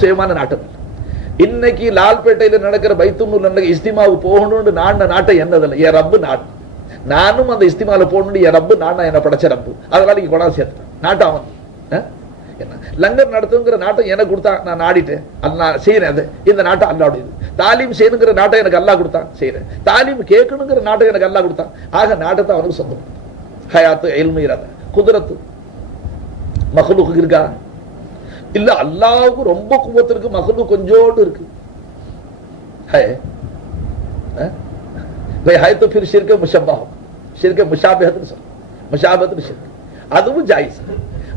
சுயமான நாட்டம். இன்னைக்கு லால்பேட்டையில நடக்கிற பைத்துன்னூர் நடக்கிற இஸ்திமாவுக்கு போகணும்னு நாடின நாட்டை என்னதில்லை, என் ரப்பு நாடு. நானும் அந்த இஸ்திமால போகணும்னு என் ரப்பு நான் என்ன படைச்ச ரப்பு. அதனால நீங்க கொண்டாந்து சேர்த்துட்டேன் நாட்டம் அவன் என்ன லங்கர் நடத்துங்கிற நாட்டம் எனக்கு கொடுத்தா நான் நாடிட்டேன், அது நான் செய்யறேன். அது இந்த நாட்டம் அல்லாவுடையது. தாலீம் செய்யணுங்கிற நாட்டம் எனக்கு அல்லா கொடுத்தான், செய்யறேன். தாலீம் கேட்கணுங்கிற நாட்டம் எனக்கு அல்லா கொடுத்தான். ஆக நாட்டத்தை அவனுக்கு சொந்தம். ஹயாத்து இல்மு இராத குதிரத்து மஹ்லூக்கு இருக்கா இல்ல? அல்லாவுக்கு ரொம்ப குவத்து இருக்கு, மஹ்லூக் கொஞ்சோண்டு இருக்கு. तो फिर शिरक मुशब्बह शिरक मुशाबहत मुशाबहत शिरक அதுவும் ஜாயிஸ்.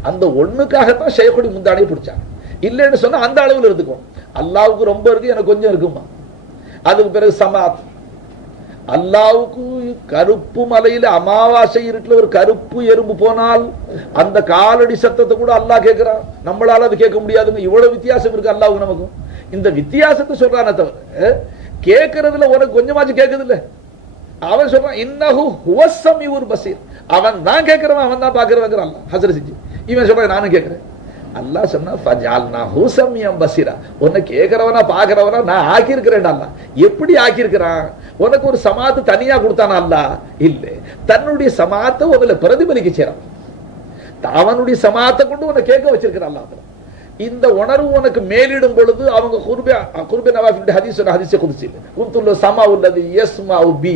அந்த ஒண்ணுக்காகத்தான் ஷேகுடி முந்தாடியை பிடிச்சாங்க. இல்லைன்னு சொன்னா அந்த அளவுல இருந்துக்கும். அல்லாவுக்கு ரொம்ப இருக்கு, எனக்கு கொஞ்சம் இருக்குமா. அதுக்கு பிறகு சமாத். அல்லாவுக்கு கருப்பு மலையில அமாவாசை இருட்டுல ஒரு கருப்பு எறும்பு போனால் அந்த காலடி சத்தத்தை கூட அல்லாஹ் கேட்கிறான். நம்மளால அது கேட்க முடியாதுங்க. இவ்வளவு வித்தியாசம் இருக்கு அல்லாவுக்கு நமக்கும். இந்த வித்தியாசத்தை சொல்றானே தவிர கேட்கறதுல உனக்கு கொஞ்சமாச்சும் கேட்குது இல்ல. அவன் சொல்றான் இன்னஹு ஹுவஸ் ஸமீஉல் பஸீர். அவன் தான் கேட்கிறவன், அவன் தான் பார்க்கிறவன் அல்லாஹ் ஹஸ்ர செஞ்சு. இவன் சொல்றான் நானும் கேட்கிறேன். அல்லாஹ் சொன்னா ஃபஜஅல்னாஹு ஸமீஅன் பஸீரா. உன்னை கேட்கிறவனா பார்க்கிறவனா நான் ஆக்கி இருக்கிறேன். அல்லாஹ் எப்படி ஆக்கி இருக்கிறான்? உனக்கு ஒரு சமாத்து தனியா கொடுத்தானா அல்லாஹ்? இல்ல, தன்னுடைய சமாத்தை உங்களை பிரதிபலிக்க செய்றான். அவனுடைய சமாத்தை கொண்டு உன்னை கேட்க வச்சிருக்கிறான் அல்லாஹ். இந்த உணர்வு உனக்கு மேலிடும் பொழுது அவங்க குர்பே நவாஃபில் ஹதீஸ் ஹதீஸே குதுசி குன்துல் ஸமாஉ அல்லதி யஸ்மாஉ பி.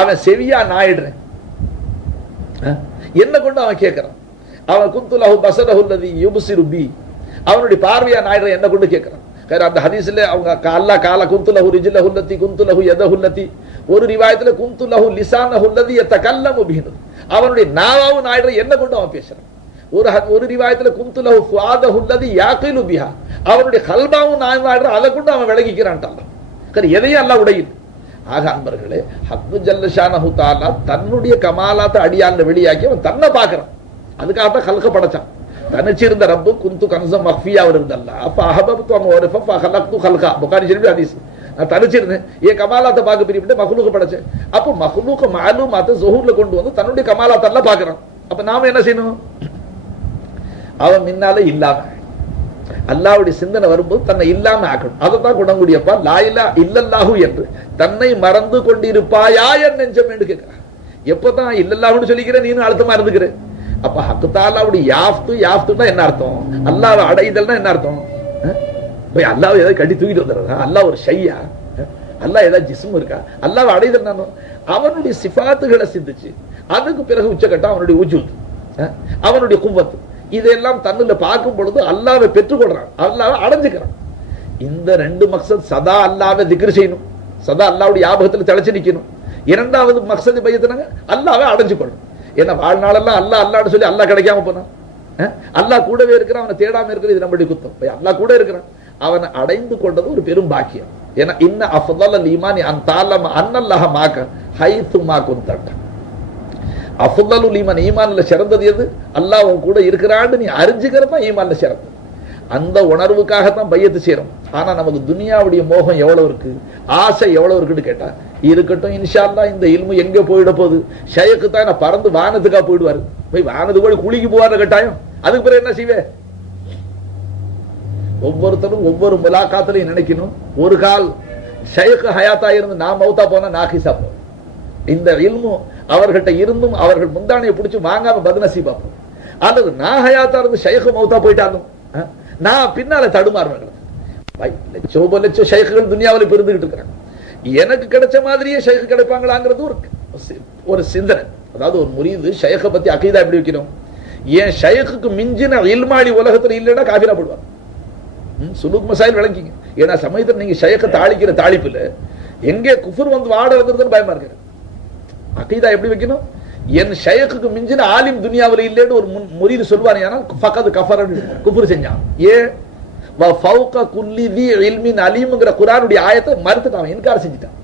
அவன் செவியா நாயிடுறேன், என்ன கொண்டு அவன் கேட்கிறான். அவன் குன்துலஹு பஸரஹு அல்லதி யுப்ஸிரு பி. அவனுடைய பார்வையா நாயிடுறேன், என்ன கொண்டு கேட்கிறான். அந்த ஹதீஸ்ல அவங்க அல்லாஹ் கால குன்துலஹு ரிஜ்லஹு அல்லதி குன்துலஹு யதஹு அல்லதி. ஒரு ரிவாயத்துல குன்துலஹு லிசானஹு அல்லதி யதகல்லமு பிஹி. அவனுடைய நாவாவும் நாயிடுறேன், என்ன கொண்டு அவன் பேசுறான். ஒரு ரிவாயத்துல குன்துலஹு ஃபுஆதஹு அல்லதி யாகிலு பிஹா. அவனுடைய கல்பாவும் நாயிடுறேன், அதை கொண்டு அவன் விளங்கிக்கிறான்ட்டான். எதையும் அல்லாஹ் உடையில். ஆக அன்பர்களே, ஹக்கு ஜல்ல ஷானஹு தஆலா தன்னுடைய கமாலாத்தை அடியான்ல வெளியாக்கி அவன் தன்னை பார்க்கறான். அதுக்காகத்தான் கல்க படைச்சான். தனிச்சிருந்த ரப்பு குந்து கன்சம் மஃபியா இருந்தல்ல. அப்ப அஹபப்து அன் உரஃப ஃபஹலக்து ஹல்கா. புகாரி ஷரீஃப் ஹதீஸ். நான் தனிச்சிருந்தேன், ஏன் கமாலாத்தை பார்க்க பிரிவிட்டு மஹ்லூக படைச்சேன். அப்போ மஹ்லூக மாலூமாத்தை ஸுஹூர்ல கொண்டு வந்து தன்னுடைய கமாலாத்தை எல்லாம் பார்க்கறான். அப்ப நாம என்ன செய்யணும்? அவன் முன்னால இல்லாம அல்லாஹ்வுடைய சிந்தனை வரும்போது தன்னை இல்லாம ஆக்கணும். அதைத்தான் குணங்குடியப்பா லா இலாஹ இல்லல்லாஹு என்று தன்னை மறந்து கொண்டிருப்பாயா என் நெஞ்சம் என்று கேட்கிறான். எப்பதான் இல்லல்லாஹுன்னு சொல்லிக்கிறேன், நீனும் அழுத்தமா இருந்துக்கிற. அப்ப ஹக்கு தஆலாவுடைய யாஃப்துனா என்ன அர்த்தம்? அல்லாஹ்வை அடைதல்னா என்ன அர்த்தம்? போய் அல்லாஹ்வை ஏதாவது கட்டி தூக்கிட்டு வந்துடுறா? அல்லாஹ் ஒரு ஷையா? அல்லாஹ் ஏதாவது ஜிஸ்ம் இருக்கா? அல்லாஹ்வை அடைதல் அவனுடைய சிஃபாத்துகளை சிந்திச்சு அதுக்கு பிறகு உச்சக்கட்டம் அவனுடைய உஜூத், அவனுடைய குவத், இதெல்லாம் தன்னுல பார்க்கும் பொழுது அல்லாஹ்வை பெற்றுக்கொள்றான், அல்லாஹ்வை அடைஞ்சுக்கிறான். இந்த ரெண்டு மக்சத் சதா அல்லாஹ்வை திக்ர் செய்யணும், சதா அல்லாஹ்வுடைய ஞாபகத்துல தழைச்சு நிக்கணும். இரண்டாவது மக்சது பையத்துனாங்க அல்லாஹ்வை அடைஞ்சுக்கொள்ளணும். ஏன்னா வாழ்நாளெல்லாம் அல்லாஹ் அல்லாஹ்னு சொல்லி அல்லாஹ் கிடைக்காம போனான். அல்லாஹ் கூடவே இருக்கிறான், அவனை தேடாம இருக்கிறது இது நம்மளுடைய குத்தம். அல்லாஹ் கூட இருக்கிறான், அவனை அடைந்து கொண்டது ஒரு பெரும் பாக்கியம். ஏன்னா இன்ன அஃதலல் ஈமானி அன் தஅலம அன்னல்லாஹ மாக ஹைது மா குன்த. அஃதலுல் ஈமான், ஈமான்ல சிறந்தது எது? அல்லாஹ் உன் கூட இருக்கிறான்னு நீ அறிஞ்சுக்கிறது தான் ஈமான்ல சிறந்தது. அந்த உணர்வுக்காகத்தான் பையத்து செய்யறோம். ஆனா நமக்கு துனியாவுடைய மோகம் எவ்வளவு இருக்கு, ஆசை எவ்வளவு இருக்குன்னு கேட்டா, இருக்கட்டும் இன்ஷா அல்லாஹ் இந்த இல்மு எங்க போயிட போகுது. ஷைக்கு தான் நான் பறந்து வானத்துக்கா போயிடுவாரு, போய் வானது கூட குளிக்கு போவாரு கட்டாயம். அதுக்கு பிறகு என்ன செய்வே? ஒவ்வொருத்தரும் ஒவ்வொரு முலாக்காத்திலையும் நினைக்கணும், ஒரு கால் ஷைக்கு ஹயாத்தா இருந்து நான் மௌத்தா போனா நாகிசா போ. இந்த இல்மு அவர்கிட்ட இருந்தும் அவர்கள் முந்தானையை பிடிச்சி வாங்காம பத்னசீபா போ. அல்லது நான் ஹயாத்தா இருந்து ஷைக்கு மௌத்தா போயிட்டாலும் நான் பின்னால தடுமாறுவேன். லட்சம் ஷைக்குகள் துனியாவில் இப்ப இருந்துகிட்டு இருக்கிறாங்க. எனக்கு கிடைச்ச மாதிரியே ஷைக்கு கிடைப்பாங்களாங்கிறது ஒரு சிந்தனை. அதாவது ஒரு முரீது ஷைக்கை பத்தி அகீதா எப்படி வைக்கணும்? ஏன் ஷைக்குக்கு மிஞ்சின இல்மாடி உலகத்துல இல்லைன்னா காஃபிரா போடுவாங்க. சுலுக் மசாயில் விளங்கிங்க. ஏன்னா சமயத்தில் நீங்க ஷைக்கை தாளிக்கிற தாளிப்புல எங்கே குஃபர் வந்து வாட வந்துருதுன்னு பயமா இருக்கு. அகீதா எப்படி வைக்கணும்? என் ஷைக்குக்கு மிஞ்சின ஆலிம் துனியாவில் இல்லைன்னு ஒரு முரீது சொல்வார், ஏன்னா ஃபகத் கஃபர் குஃபர் செஞ்சான். ஏன்? ஃபௌக குல்லி தி இல்மின் அலீம்ங்கற குர்ஆனுடைய ஆயத்தை மறுத்துட்டான், இன்கார் செஞ்சிட்டான்.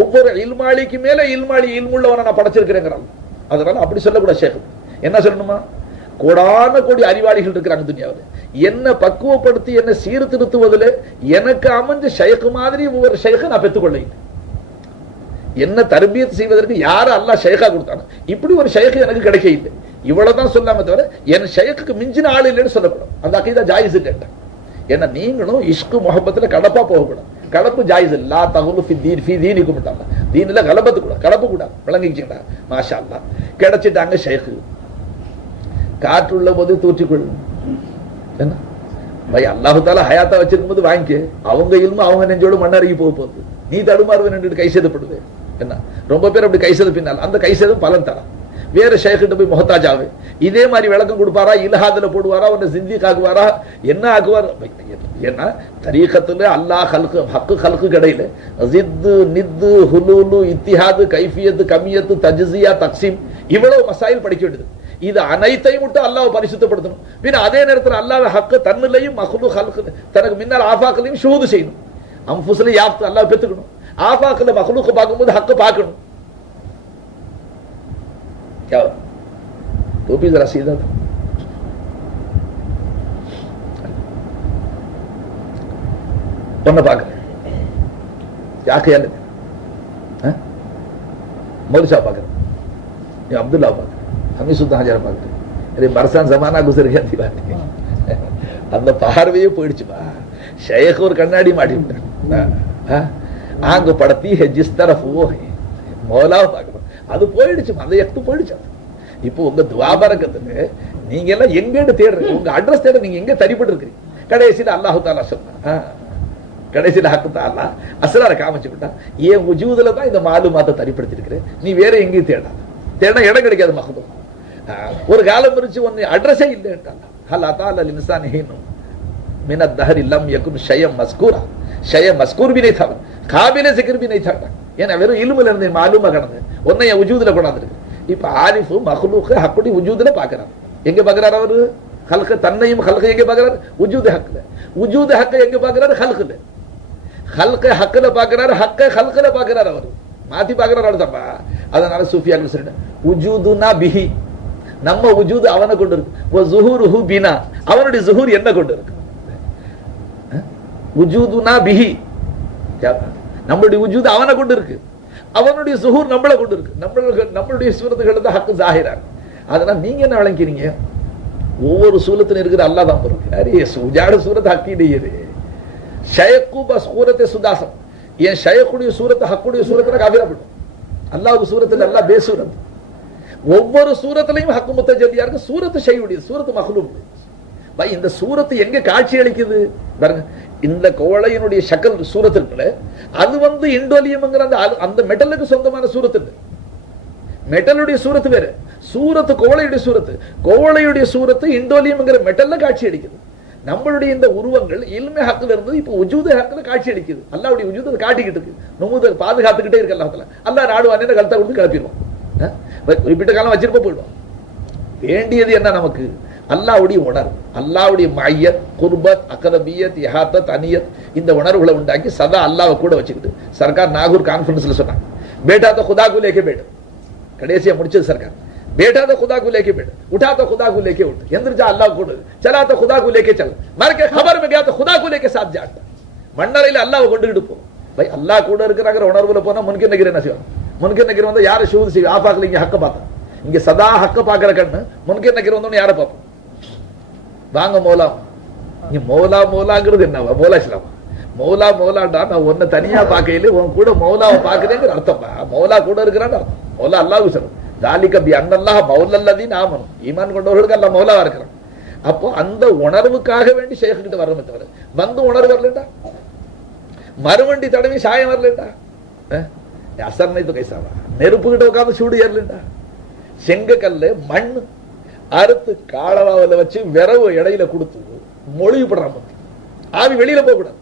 ஒவ்வொரு இல்மாலிக்கு மேல இல்மாலி இல்முள்ளவனை நான் படைச்சிருக்கிறேங்கிறான். அதனால அப்படி சொல்லக்கூடாது. ஷேக் என்ன சொல்லணுமா? கோடான கோடி அறிவாளிகள் இருக்கிறாங்க துனியாவில். என்ன பக்குவப்படுத்தி என்ன சீர்திருத்துவதில் எனக்கு அமைஞ்ச ஷைக் மாதிரி ஒவ்வொரு ஷைக்கை நான் பெற்றுக்கொள்ள. என்ன தர்பியத் செய்வதற்கு யார அல்லாஹ் ஷைக்கா கொடுத்தானோ இப்படி ஒரு ஷைக் எனக்கு கிடைக்க இல்லை. இவ்வளவுதான் சொல்லாம தவிர என் ஷைக்குக்கு மிஞ்சின ஆள் இல்லைன்னு சொல்லப்படும். அந்த அகீதா ஜாயிஸ் கேட்டேன். ஏன்னா நீங்களும் இஷ்கு முகப்பத்துல கடப்பா போகக்கூடாது. கடப்பு ஜாயிஸ் இல்ல. லா தகுலு ஃபி தீன் ஃபி தீனிக்கும் விட்டாங்க. தீனில கலபத்து கூட கடப்பு கூடாது. விளங்கிக்கிட்டா மாஷா அல்லாஹ். கிடைச்சிட்டாங்க ஷேக்கு. காற்றுள்ள போது தூற்றிக்கொள்ளும். என்ன பை அல்லாஹு தாலா ஹயாத்தா வச்சிருக்கும் போது வாங்கிக்க. அவங்க இல்மு அவங்க நெஞ்சோடு மண்ணறங்கி போக போகுது. நீ தடுமாறுவேன் என்று கை சேதப்படுவேன். என்ன ரொம்ப பேர் அப்படி கை சேத பின்னால் அந்த கை சேதம் பலன் தரா. வேற ஷேக்கிட்ட போய் முகத்தாஜாவே இதே மாதிரி விளக்கம் கொடுப்பாரா, இலஹாதுல போடுவாரா, உன்னை சிந்திக் ஆக்குவாரா, என்ன ஆக்குவார்? ஏன்னா தரீகத்துல அல்லாஹ் ஹல்கு ஹக்கு ஹல்கு கடையில ஜித்து நித்து ஹுலூலு இத்திஹாது கைஃபியத்து கமியத்து தஜ்ஸியா தக்ஸீம் இவ்வளவு மசாயில் படிக்க வேண்டியது. இது அனைத்தையும் விட்டு அல்லாஹ் பரிசுத்தப்படுத்தணும். பின்ன அதே நேரத்தில் அல்லாஹ் ஹக்கு தன்னிலையும் மஹ்லு ஹல்கு தனக்கு முன்னால் ஆஃபாக்களையும் ஷூது செய்யணும். அம்புஸ்ல யாப்து அல்லாஹ் பெற்றுக்கணும். ஆஃபாக்கல மஹ்லூக் பார்க்கும்போது ஹக்கு பார்க்கணும். क्या तो भी जरा सीधा था. ஒன்ன பார்க்கிறேன். யாக்கையால मौलसा பார்க்கிறேன். ये अब्दुल्ला பார்க்கிறேன். ஹமீசுத்தா ஹஜார பார்க்கிறேன். இது பர்சான் ஜமானா குசர் गया थी बात. அந்த பார்வையே போயிடுச்சுப்பா. ஷேக் ஒரு கண்ணாடி மாட்டி விட்டான். ஆங்க படத்தி है जिस तरफ वो है मौला பார்க்கிறேன். அது போயிடுச்சு. அந்த எக்து போயிடுச்சு. இப்போ உங்க துவாபரக்கத்துல நீங்க எல்லாம் எங்கன்னு தேடுறீங்க. உங்க அட்ரஸ் தேட நீங்க எங்க தரிப்பட்டு இருக்கிறீங்க. கடைசியில அல்லாஹு தாலா சொன்னா, கடைசியில ஹக்கு தாலா அஸ்ரார காமிச்சு விட்டா, ஏன் வஜூதுல தான் இந்த மாலுமாத்தை தரிப்படுத்தி இருக்கிறேன். நீ வேற எங்கேயும் தேடாத. தேட இடம் கிடைக்காது. மகதூம் ஒரு காலம் இருந்துச்சு ஒன்னு அட்ரஸே இல்லைன்ட்டாங்க. ஹல் அதால இன்சான் ஹீனும் மினத் தஹரி லம் யகுன் ஷயம் மஸ்கூரா. ஷயம் மஸ்கூர் भी नहीं था, காபிலே ज़िक्र भी नहीं था. ஏன்னா வெறும் இல்முல இருந்து மாலூமா கடந்து ஒன்னை வஜூதுல கொண்டாந்துருக்கு. இப்ப ஆரிஃபு மக்லூக் ஹக்குடி வஜூதுல பார்க்கறாரு. எங்க பார்க்கறாரு? அவரு ஹல்க தன்னையும் ஹல்க எங்க பார்க்கறாரு? வஜூது ஹக்ல. வஜூது ஹக்க எங்க பார்க்கறாரு? ஹல்கல. ஹல்க ஹக்ல பார்க்கறாரு. ஹக்க ஹல்கல பார்க்கறாரு. அவரு மாத்தி பார்க்கறாரு. அர்த்தமா அதனால சூஃபியாக்கள் சொல்றாங்க வஜூதுனா பிஹி, நம்ம வஜூது அவனை கொண்டு இருக்கு. வ ஸுஹூருஹு பினா, அவனுடைய ஸுஹூர் என்ன கொண்டு இருக்கு. வஜூதுனா பிஹி, நம்மளுடைய வஜூது அவனை கொண்டு இருக்கு. அவனுடைய ஸுஹூர் நம்மளை கொண்டு இருக்கு. நம்மளுடைய சூரத்துகள் தான் ஹக்கு ஸாஹிரா. அதனால நீங்க என்ன விளங்கிறீங்க? ஒவ்வொரு சூரத்துல இருக்கிற அல்லாஹ் தான் இருக்கு. அரே சுஜாட சூரத் ஹக்கி இல்லையே. ஷயக்கு பஸ் சூரத்தை சுதாசம். ஏன் ஷயக்குடைய சூரத்தை ஹக்குடைய சூரத்துல காபிரா போடும். அல்லாஹ்வுடைய சூரத்துல அல்லாஹ் பேசூரத். ஒவ்வொரு சூரத்திலையும் ஹக்கு முத்தஜல்லியா இருக்கு. சூரத்து ஷையுடைய சூரத்து மஹ்லூக். பை இந்த சூரத்து எங்க காட்சி அளிக்குது பாருங்க. இந்த கோழையினுடைய ஷக்கல் சூரத்து இருக்குல்ல, அது வந்து இண்டோலியம்ங்கிற அந்த மெட்டலுக்கு சொந்தமான சூரத்து இல்லை. மெட்டலுடைய சூரத்து வேற. சூரத்து கோழையுடைய சூரத்து. கோழையுடைய சூரத்து இண்டோலியம்ங்கிற மெட்டல்ல காட்சி அளிக்குது. நம்மளுடைய இந்த உருவங்கள் இல்மே ஹக்குல இருந்து இப்ப உஜூத ஹக்குல காட்சி அளிக்குது. அல்லாஹ்வுடைய உஜூத காட்டிக்கிட்டு இருக்கு. நுமுத பாதுகாத்துக்கிட்டே இருக்கு. அல்லாஹ்ல அல்லாஹ் நாடுவானே கல்தா கொடுத்து கிளப்பிடுவான். குறிப்பிட்ட காலம் வச்சிருப்ப போயிடுவான். வேண்டியது என்ன நமக்கு? அல்லாஹ்வுடைய உணர்வு, அல்லாஹ்வுடைய மய்யத், குர்பத், அக்ரபியத், இஹாத்தத், அனியத், இந்த உணர்வுகளை உண்டாக்கி சதா அல்லாஹ்வை கூட வச்சுக்கிட்டு சர்க்கார் நாகூர் கான்ஃபரன்ஸ்ல சொன்னாங்க, பேட்டா तो खुदा को लेके बैठ. கடைசியா முடிச்சது சர்க்கார். बेटा तो खुदा को लेके बैठ, उठा तो खुदा को लेके उठ, எந்திரஜா அல்லாஹ் கூட, चला तो खुदा को लेके चल, मर के खबर में गया तो खुदा को लेके साथ जाता. மண்ணறையில அல்லாஹ்வை கொண்டுக்கிட்டு போ. பை அல்லாஹ் கூட இருக்கிறாங்கிற உணர்வுல போனா முன்கின் நகிர என்ன செய்வாங்க? முன்கின் நகிர வந்து யாரை ஷூது செய்யும்? ஆஃபாக்ல இங்க ஹக்க பார்த்தா, இங்க சதா ஹக்க பாக்குற கண்ணு முன்கின் நகிர வந்தோன்னு யாரை பார்ப்போம்? வாங்க மௌலா. நீ மௌலா மௌலாங்கிறது என்னவா? மௌலா இஸ்லாமா? மௌலா மௌலாண்டா நான் உன்னை தனியா பார்க்கையில உன் கூட மௌலாவை பார்க்கிறேங்கிற அர்த்தம். மௌலா கூட இருக்கிறான்னு அர்த்தம். மௌலா அல்லாஹ் சொல்லும் தாலிக பி அன்னல்லாஹ் மௌலல்லதீன் ஆமனு, ஈமான் கொண்டவர்களுக்கு அல்லாஹ் மௌலாவா இருக்கிறான். அப்போ அந்த உணர்வுக்காக வேண்டி ஷேக் கிட்ட வரணுமே தவிர வந்து உணர்வு வரலண்டா, மறுவண்டி தடவி சாயம் வரலண்டா, அசர்னை तो कैसा நெருப்பு கிட்ட உட்கார்ந்து சூடு ஏறலண்டா, செங்க கல்லு மண் அறுத்து காலவாவில வச்சு விரவு இடையில கொடுத்து மொழிவுபடுறான். ஆவி வெளியில போக கூடாது.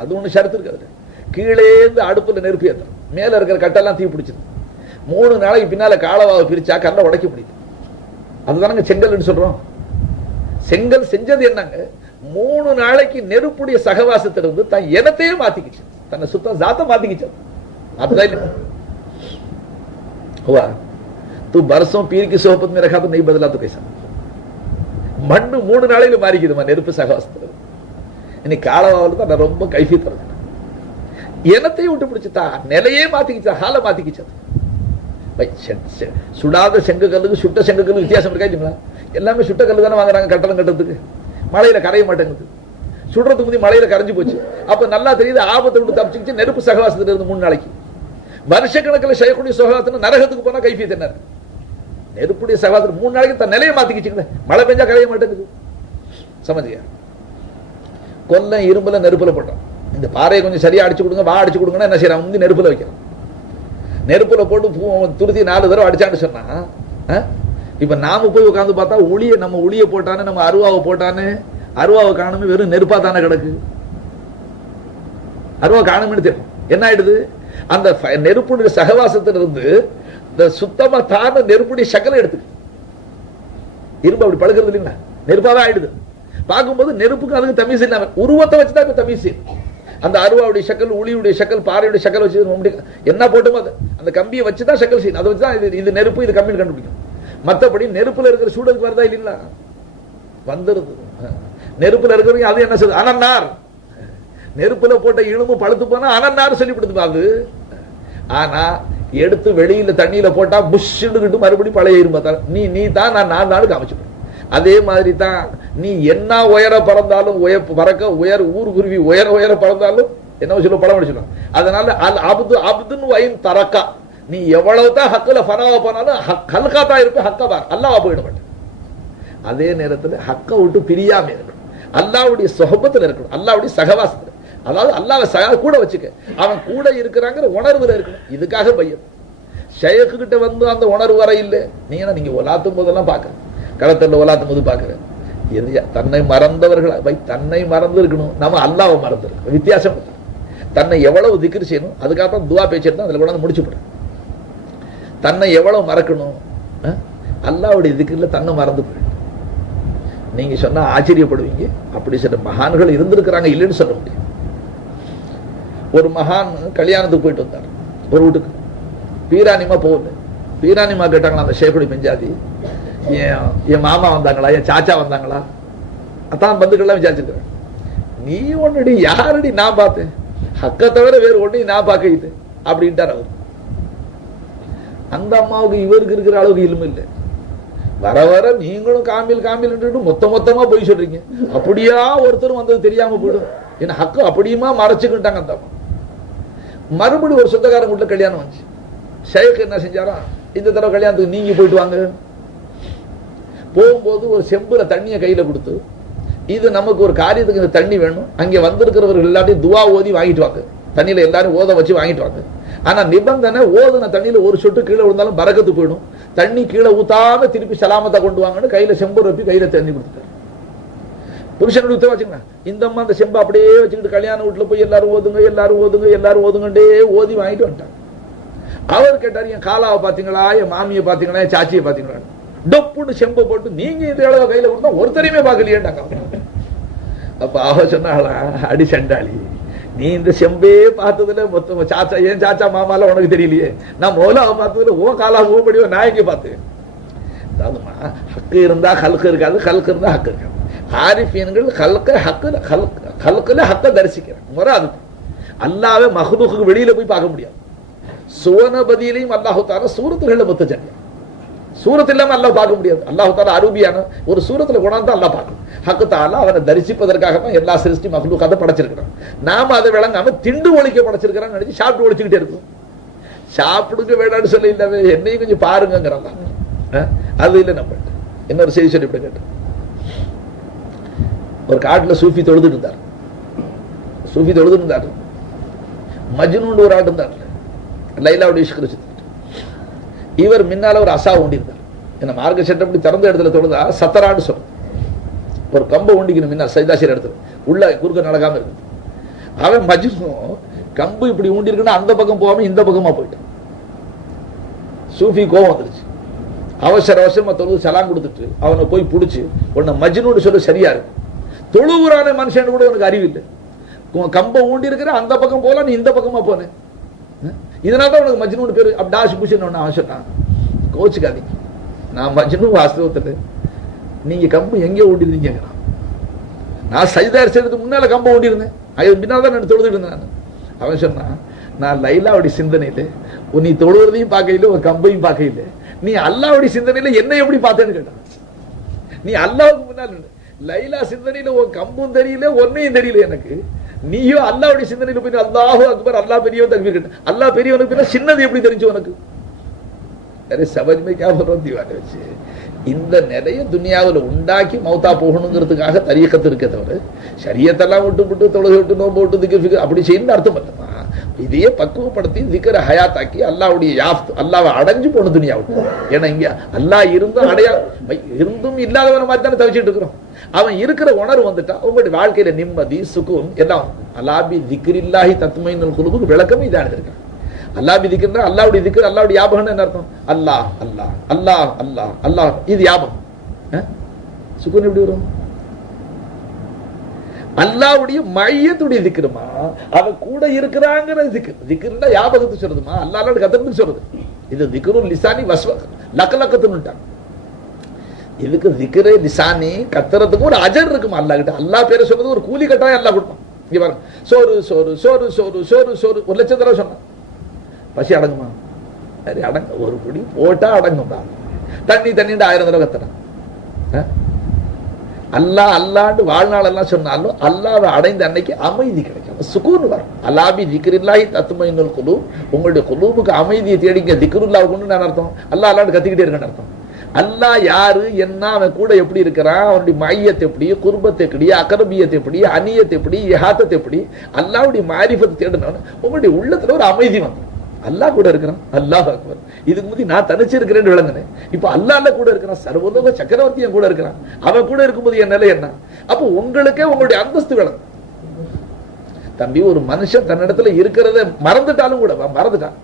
அது ஒண்ணு ஷரத்து இருக்காது. கீழே இருந்து அடுப்புல நெருப்பு ஏற்றணும், மேல இருக்கிற கட்டெல்லாம் தீ பிடிச்சது. 3 நாளைக்கு பின்னால காலவாவை பிரிச்சா கல்ல உடைக்க முடியுது. அதுதானங்க செங்கல் சொல்றோம். செங்கல் செஞ்சது என்னங்க? 3 நாளைக்கு நெருப்புடைய சகவாசத்திலிருந்து தன் இனத்தையே மாத்திக்கிச்சு, தன்னை சுத்தம் ஜாத்த மாத்திக்கிச்சு. அதுதான் இல்ல हुआ तू बरसों पीर की सोहबत में रखा तो नहीं बदला तो कैसा? மண்ணு 3 நாளையில மாறிக்குதுமா நெருப்பு சகவாசத்துல. இன்னைக்கு காலவாவில் தான் நான் ரொம்ப கைஃபி தரேன். இனத்தையே விட்டு பிடிச்சா நிலையே மாத்திக்கிச்சா, ஹால மாத்திக்கிச்சா. சுடாத செங்கு கல்லுக்கு சுட்ட செங்கு கல்லு வித்தியாசம் இருக்கா? எல்லாமே சுட்ட கல்லு தானே வாங்குறாங்க கட்டடம் கட்டுறதுக்கு. மழையில கரைய மாட்டேங்குது. சுடுறதுக்கு முந்தி மழையில கரைஞ்சு போச்சு. அப்ப நல்லா தெரியுது ஆபத்தை விட்டு தப்பிச்சு நெருப்பு சகவாசத்துல இருந்து 3 நாளைக்கு. வருஷக்கணக்கில் செய்யக்கூடிய சகவாசத்துல நரகத்துக்கு போனா கைஃபி தின்னாரு. நெருப்புடைய சகவாசத்துல 3 நாளைக்கு தன் நிலையை மாத்திக்கிச்சுங்க. மழை பெஞ்சா கரைய மாட்டேங்குது. சமதியா கொல்ல இரும்புல நெருப்புல போட்டான். இந்த பாறையை கொஞ்சம் சரியா அடிச்சு கொடுங்க, வா அடிச்சு கொடுங்கன்னா என்ன செய்யறான், முந்தி நெருப்புல வைக்கிறான். நெருப்புல போட்டு துருத்தி 4 தடவை அடிச்சான்னு சொன்னா, இப்ப நாம போய் உட்காந்து பார்த்தா நம்ம ஒளிய போட்டானு, நம்ம அருவாவை போட்டானு, அருவாவை காணுமே வெறும் நெருப்பா தானே கிடக்கு. அருவா காணும்னு தெரியும். என்ன ஆயிடுது, அந்த நெருப்புடைய சகவாசத்திலிருந்து இந்த சுத்தமா தான நெருப்புடைய சக்கலை எடுத்துக்கு. இரும்பு அப்படி பழகிறது இல்லைங்களா, நெருப்பாவே ஆயிடுது. பார்க்கும்போது நெருப்புக்கு அதுக்கு தமீஸ் இல்லாம உருவத்தை வச்சுதான் இப்ப தமீஸ். அந்த அருவாவுடைய சக்கல், உளியுடைய சக்கல், பாறையுடைய சக்கல் வச்சு என்ன போட்டோமோ அந்த கம்பியை வச்சுதான் சக்கல் செய்யணும். அதை வச்சுதான் இது நெருப்பு, இது கம்பின்னு கண்டுபிடிக்கும். மற்றபடி நெருப்புல இருக்கிற சூடலுக்கு வருதா இல்லைங்களா, வந்துருது. நெருப்புல இருக்கிறவங்க அது என்ன சொல்றது, அனன்னார். நெருப்புல போட்ட இழும்பு பழுத்து போனா அனன்னார் சொல்லிவிடுது அது. ஆனா எடுத்து வெளியில தண்ணியில போட்டா புஷ்ஷுன்னு மறுபடியும் பழைய இரும்பு நீ தான் நான் நாடு காமிச்சுப்பேன். அதே மாதிரி தான் நீ என்ன உயர பறந்தாலும் பறக்க ஊர்குருவி உயர பறந்தாலும் என்ன சொல்ல பழம் சொல்லுவோம். அதனால அல் அப்து அப்துன் வைன் தரக்கா, நீ எவ்வளவுதான் ஹக்குல ஃபனாவ போனாலும் ஹல்கா தான் இருப்ப, ஹக்கா பார் அல்லாஹ் போயிட மாட்டேன். அதே நேரத்தில் ஹக்க விட்டு பிரியாம இருக்கணும், அல்லாஹ்வுடைய சொஹபத்துல இருக்கணும், அல்லாஹ்வுடைய சகவாசத்துல. அதாவது அல்லாஹ்வை கூட வச்சுக்க, அவன் கூட இருக்கிறாங்கிற உணர்வுல இருக்கணும். இதுக்காக பையன் ஷேக்கு கிட்ட வந்து அந்த உணர்வு வர இல்லை. நீங்க ஒலாத்தும் போதெல்லாம் பார்க்க, களத்தில் ஒலாத்தும் போது பார்க்கிறேன், தன்னை மறந்தவர்கள் தன்னை மறந்து இருக்கணும், நம்ம அல்லாஹ்வை மறந்து இருக்கணும். வித்தியாசம். தன்னை எவ்வளவு திக்ர் செய்யணும், அதுக்காக துவா பேச்சிருந்தா அதுல கூட முடிச்சு போடுறேன். தன்னை எவ்வளவு மறக்கணும், அல்லாஹ்வுடைய திக்ர்ல தன்னை மறந்து போயிடும். நீங்க சொன்னா ஆச்சரியப்படுவீங்க, அப்படி சில மகான்கள் இருந்திருக்கிறாங்க, இல்லைன்னு சொல்ல முடியும். ஒரு மகான் கல்யாணத்துக்கு போயிட்டு வந்தார் ஒரு வீட்டுக்கு. பீரானிமா போகல. பீரானிமா கேட்டாங்களா அந்த ஷேக்குடி பெஞ்சாதி, என் மாமா வந்தாங்களா, என் சாச்சா வந்தாங்களா, அதான் பந்துக்கள்லாம் விசாரிச்சிருக்கிறேன். நீ ஒன்னுடி யாருடி நான் பார்த்தேன், ஹக்க தவிர வேறு ஒன்றையும் நான் பார்க்க அப்படின்ட்டார் அவர். அந்த அம்மாவுக்கு இவருக்கு இருக்கிற அளவுக்கு இலுமை இல்லை. வர வர நீங்களும் காமில் மொத்தமா போய் சொல்றீங்க, அப்படியா ஒருத்தரும் வந்தது தெரியாம போயிடும். ஏன்னா ஹக்கு அப்படியுமா மறைச்சுக்கிட்டாங்க அந்த அம்மா. மறுபடியும் ஒரு சொந்தக்காரங்க வீட்டுல கல்யாணம் வந்துச்சு. ஷேக் என்ன செஞ்சாரா, இந்த தடவை கல்யாணத்துக்கு நீங்க போயிட்டு வாங்க. போகும்போது ஒரு செம்புல தண்ணியை கையில கொடுத்து, இது நமக்கு ஒரு காரியத்துக்கு இந்த தண்ணி வேணும், அங்கே வந்திருக்கிறவர்கள் எல்லாத்தையும் துவா ஓதி வாங்கிட்டு வாங்க, தண்ணியில எல்லாரும் ஓத வச்சு வாங்கிட்டு வாங்க. ஆனா நிபந்தனை, ஓதுன தண்ணியில ஒரு சொட்டு கீழே விழுந்தாலும் பரக்கத்து போயிடும், தண்ணி கீழே ஊத்தாம திருப்பி சலாமத்தை கொண்டு வாங்கன்னு கையில செம்பு ரப்பி கையில தண்ணி கொடுத்துட்டாரு. புருஷனுடைய உத்தரவு வச்சுக்கோங்க. இந்த அம்மா அந்த செம்பு அப்படியே வச்சுக்கிட்டு கல்யாண வீட்டுல போய் எல்லாரும் ஓதுங்கண்டே ஓதி வாங்கிட்டு வந்துட்டாங்க. அவர் கேட்டாரு, என் காலாவை பாத்தீங்களா, என் மாமியை பாத்தீங்களா, என் சாச்சியை பாத்தீங்களா, டொப்புன்னு செம்பை போட்டு நீங்க இந்த அளவு கையில கொடுத்தா ஒருத்தரையுமே பார்க்கலையேட்டாங்க. அப்ப அவ சொன்னாங்களா, அடி சண்டாளி, நீ இந்த செம்பே பார்த்ததுல மொத்தம் சாச்சா, ஏன் சாச்சா மாமால உனக்கு தெரியலையே, நான் மோலாவை பார்த்ததுல ஓ காலா ஓபடியோ நான் எங்க பார்த்தேன். அதாவதுமா ஹக்கு இருந்தா ஹல்கு இருக்காது, ஹல்கு இருந்தா ஹக்கு இருக்காது. ஆரிஃபீன்கள் ஹல்குல ஹக்க தரிசிக்கிறாங்க முறை. அதுக்கு அல்லாஹ்வை மஹ்லூக்கு வெளியில போய் பார்க்க முடியாது. சுவனபதியிலையும் அல்லாஹு தஆலா சூரத்துகளை மொத்த ஜன்னம், சூரத் இல்லாம அல்லாஹ் பார்க்க முடியாது. அல்லாஹு தஆலா அரூபியான ஒரு சூரத்துல கொண்டாந்து அல்லாஹ் பார்க்கணும். ஹக்கு தஆலா அவனை தரிசிப்பதற்காக எல்லா சிருஷ்டி மஹ்லூக்காத படைச்சிருக்கிறான். நாம அதை விளங்காம திண்டு ஒழிக்க படைச்சிருக்கிறான்னு நினைச்சு சாப்பிட்டு ஒழிச்சுக்கிட்டே இருக்கும். சாப்பிடுங்க வேணான்னு சொல்ல இல்லாம என்னையும் கொஞ்சம் பாருங்கிறாங்க. அது இல்லை. நம்ம இன்னொரு செய்தி சொல்லி இப்படி கேட்டு, ஒரு காட்டுல சூஃபி தொழுதுட்டு இருந்தார். மஜ்னூன் ஒரு ஆட்டு இருந்தார், லைலாவுடைய இஷ்குல சுத்திட்டு. இவர் முன்னால ஒரு அசா ஊண்டிருந்தார். என்ன மார்க்க சட்டம் அப்படி திறந்த இடத்துல தொழுதா சத்தரான்னு சொல்லும். ஒரு கம்பை ஊண்டிக்கணும் முன்னால் சைதாசிரியர் இடத்துல, உள்ள குறுக்க நடக்காம இருக்கு. அவன் மஜ்னூன் கம்பு இப்படி ஊண்டிருக்குன்னா அந்த பக்கம் போகாம இந்த பக்கமா போயிட்டான். சூஃபி கோபம் வந்துருச்சு. அவசரமா தொழுது சலாம் கொடுத்துட்டு அவனை போய் பிடிச்சி, உன்னை மஜ்னூன் சொல்ல சரியா இருக்கு, தொழுவுறான மனுஷன் கூட உனக்கு அறிவு இல்லை, கம்ப ஊண்டி இருக்கிற அந்த பக்கம் போல நீ இந்த பக்கமா போனேன், இதனாலதான் உனக்கு மஜ்னூன் பேரு டாஷ் புஷன் ஒன்னு அவன் சொன்னான். கோச்சுக்காதீங்க, நான் மஜ்னூன் வாஸ்தவத்தில் நீங்க கம்பு எங்க ஊண்டிருந்தீங்க, நான் சைதார் செய்யறதுக்கு முன்னால கம்ப ஊண்டிருந்தேன், அது பின்னால்தான் நான் தொழுதுட்டு இருந்தேன். அவன் சொன்னான், நான் லைலாவுடைய சிந்தனையில நீ தொழுவதையும் பார்க்கல, ஒரு கம்பையும் பார்க்கல, நீ அல்லாவுடைய சிந்தனையில என்ன எப்படி பார்த்தேன்னு கேட்டான். நீ அல்லாவுக்கு முன்னால் லைலா சிந்தனையில உன் கம்பும் தெரியல ஒன்னையும் தெரியல எனக்கு. நீயோ அல்லாவுடைய சிந்தனையில போய் அல்லாஹு அக்பர் அல்லா பெரியவன் தக்பீர் கட்ட, அல்லா பெரியவனுக்கு சின்னது எப்படி தெரிஞ்சு உனக்கு? அரே சமஜ்மே கயா போல் ரஹி வாலே வச்சு இந்த நிலைய துனியாவில் உண்டாக்கி மௌத்தா போகணுங்கிறதுக்காக தரியக்கத்து இருக்க தவிர ஷரியத்தெல்லாம் விட்டு விட்டு தொழுகை விட்டு நோம்பு விட்டு திக்கு அப்படி செய்யணும்னு அர்த்தம் பண்ணமா. இதையே பக்குவப்படுத்தி திக்கரை ஹயாத்தாக்கி அல்லாவுடைய யாஃப்த் அல்லாவை அடைஞ்சு போன துனியா விட்டு. ஏன்னா இங்க அல்லாஹ் இருந்தும் இருந்தும் இல்லாதவன மாதிரி தானே தவிச்சிட்டு இருக்கிறோம். அவன் இருக்கிற உணர்வு வந்துட்டா உங்களுடைய வாழ்க்கையில நிம்மதி சுகம் எல்லாம். அல்லாபி திக்ரில்லாஹி தத்மைனுல் குலூபுக்கு விளக்கமே இதான் இருக்கான். அல்லாஹ் திக்ர் அல்லாஹ்வுடைய திக்ர் அல்லாஹ்வுடைய யாபகம் என்ன அர்த்தம்? அல்லாஹ் அல்லாஹ் அல்லாஹ் அல்லாஹ் அல்லாஹ் இது யாபகம். சுகுன் எப்படி வரும்? அல்லாஹ்வுடைய மையத்துடைய திக்ருமா அவன் கூட இருக்கிறாங்கிற திக்ர். திக்ர்னா யாபகத்தை சொல்றதுமா அல்லாஹ்வோட கதறதுக்கு சொல்றது. இது திக்ருல் லிசானி வஸ்வ லக்கலக்கத்துன்னுட்டாங்க. இதுக்கு திக்ரே லிசானி கத்துறதுக்கு ஒரு அஜர் இருக்குமா அல்லாஹ் கிட்ட. அல்லாஹ் பேரை சொல்றது ஒரு கூலி கட்டாயம் அல்லாஹ் கொடுப்பான். இங்க பாருங்க, சோறு சோறு சோறு சோறு சோறு சோறு 1,00,000 தடவை சொன்னான். பசி அடங்குமா? சரி அடங்க, ஒரு குடி போட்டா அடங்கும். தண்ணி தண்ணிட்டு 1000 தடவை கத்துறான். அல்லாஹ் அல்லாண்டு வாழ்நாள் எல்லாம் சொன்னாலும் அல்லாஹ்வை அடைந்த அன்னைக்கு அமைதி கிடைக்கும், சுகூன் வரும். அல்லாபி திக்ரில்லாஹி தத்மைனுல் குலூப், உங்களுடைய குலூபுக்கு அமைதியை தேடிங்க. திக்ருல்லாஹ் கொண்டு நான் அர்த்தம் அல்லாஹ் அல்லாண்டு கத்திக்கிட்டே இருக்கேன்னு அர்த்தம். அல்லாஹ் யாரு என்ன, அவன் கூட எப்படி இருக்கிறான், அவனுடைய மையத்தை எப்படி, குர்பத்தை எப்படி, அகரபியத்தை எப்படி, அனியத்தை எப்படி, இஹாத்தத்தை எப்படி, அல்லாஹ்வுடைய மாரிஃபத்தை தேடினவன உங்களுடைய உள்ளத்துல ஒரு அமைதி வந்து அல்லாஹ் கூட இருக்கிறான். அல்லாஹ் அக்பர். இதுக்கு முந்தி நான் தனிச்சு இருக்கிறேன்னு விளங்குனேன். இப்ப அல்லாஹ் கூட இருக்கிறான், சர்வலோக சக்கரவர்த்தி என் கூட இருக்கிறான். அவன் கூட இருக்கும்போது என் நிலை என்ன? அப்போ உங்களுக்கே உங்களுடைய அந்தஸ்து விளங்கும். தம்பி, ஒரு மனுஷன் தன்னிடத்துல இருக்கிறத மறந்துட்டாலும் கூட மறந்துட்டான்.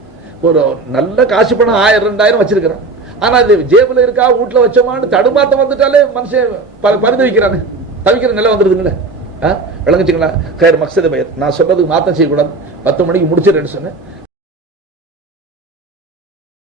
ஒரு நல்ல காசு பணம் 1000-2000 வச்சிருக்கிறான். ஆனா அது ஜேபுல இருக்கா வீட்டுல வச்சோமான்னு தடுமாத்த வந்துட்டாலே மனுஷன் பரிதவிக்கிறானு, தவிக்கிற நிலை வந்துருதுங்களே. விளங்குச்சுங்களா? கயிறு மக்சது பயத் நான் சொல்றதுக்கு மாத்தம் செய்யக்கூடாது. 10 மணிக்கு முடிச்சிடறேன்னு சொன்னேன்.